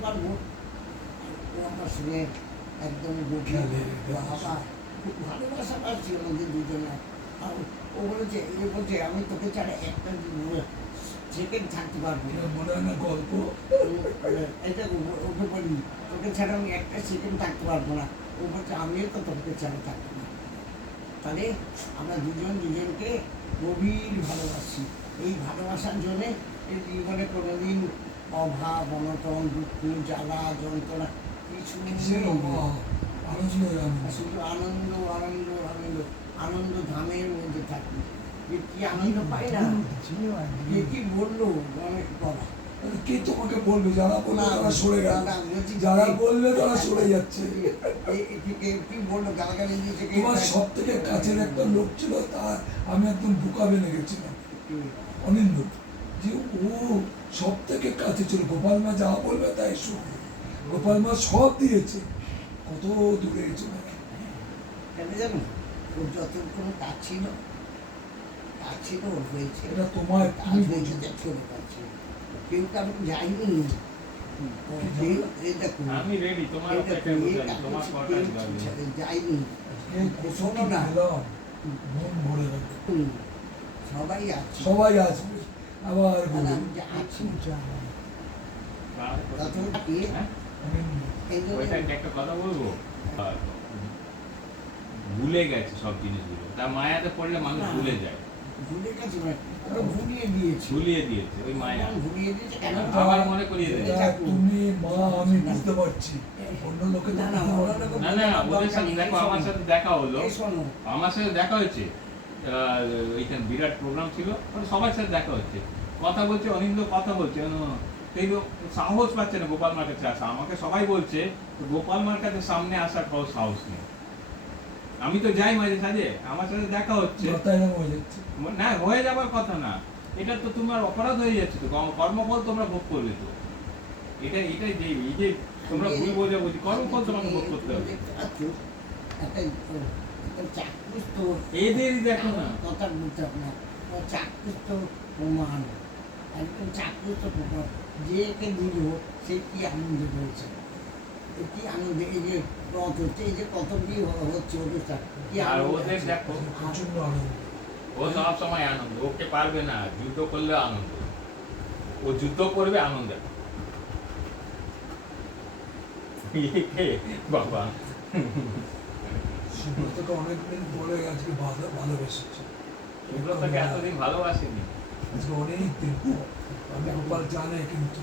পারবো ও আমার সঙ্গে একদম গভীর আবার খুব ভালোবাসা পাচ্ছি আমাদের দুজনে। আর ও বলেছে আমি তোকে ছাড়া একটা সেকেন্ড থাকতে পারবো না। মনে হয় না গল্প এটা ওকে বলি তোকে ছাড়া আমি একটা সেকেন্ড থাকতে পারবো না। ও বলছে আমিও তো তোকে ছাড়া থাকতে পারবো না। তাহলে আমরা দুজন দুজনকে গভীর ভালোবাসি। এই ভালোবাসার জন্যে এই জীবনে কোনোদিন অভাব অনটন দুঃখ জ্বালা যন্ত্রণা কিছু শুধু আনন্দ আনন্দ আনন্দ আনন্দ ধামের মধ্যে থাকি। কি আনন্দ পাই না, কে কি বললো অনেক বলা। কে তোমাকে বলবে? যারা বললো তারা সরে গেল, যারা বললে তারা সরে যাচ্ছে। কি বললো গালাগালি দিয়েছে? তোমার সব থেকে কাছের একটা লোক ছিল, তার আমি একদম বোকা বেনে গেছিলাম, অনিন্দ। যে ও সব থেকে কাছে ছিল, গোপাল মা যা বলবে তাই শুনবে। গোপাল মা সব দিয়েছে, কত দূরে গেছে কেন জানো? ওর যতক্ষণ কাজ ছিল ওর হয়েছে। এটা তোমার কাজ হয়েছে চলে যাচ্ছে, কেউ কারণ যায়নি। আমি রেডি, তোমার যায়নি, শোনো না, মন ভরে গেল। সবাই আছে, সবাই আসবে আবার বলে আছি। একটা কথা বলবো, ভুলে গেছে সব জিনিসগুলো। তার মায়াতে পড়লে মানুষ ভুলে যায়। ভুলিয়ে দিয়েছে ওই মায়া, আবার মনে করিয়ে দিয়েছে। তুমি মা, আমি বুঝতে পারছি, অন্য লোকে না না ওদের সাথে দেখো, আমার সাথে দেখা হলো, আমার সাথে দেখা হয়েছে। এইখানে বিরাট প্রোগ্রাম ছিল, সবার সাথে দেখা হচ্ছে, কথা বলছে, অনিন্দ কথা বলছে, কিন্তু সাহস পাচ্ছে না গোপাল মার কাছে আসা। আমাকে সবাই বলছে গোপাল মার কাছে সামনে আসার সাহস নেই। আমি তো যাই মাঝে সাঝে, আমার সাথে দেখা হচ্ছে না, হয়ে যাবার কথা না। এটা তো তোমার অপরাধ হয়ে যাচ্ছে, তো কর্মফল তোমরা ভোগ করবে। তো এটাই যে এই যে তোমরা ভুল বোঝাবুঝি, কর্মফল তোমাকে ভোগ করতে হবে। এদের দেখো না, কথা বলতে হবে না, চাকরিস্থ প্রমাণ, একদম চাকরিস্থ প্রমাণ। যে একে দিল সে কি আনন্দ হয়েছে, কি আনন্দ। এই যে রথ হচ্ছে, এই যে কত কি হচ্ছে অনুষ্ঠান, কি ওদের দেখো প্রচন্ড আনন্দ। ও সব সময় আনন্দ, ওকে পারবে না, যুদ্ধ করলে আনন্দ, ও যুদ্ধ করবে আনন্দে। বাবা সুব্রতকে অনেকদিন পরে আজকে ভালোবেসেছে। সুব্রতকে এতদিন ভালোবাসেনি, আজকে অনেক দিন পর। আমি গোপাল জানে কিন্তু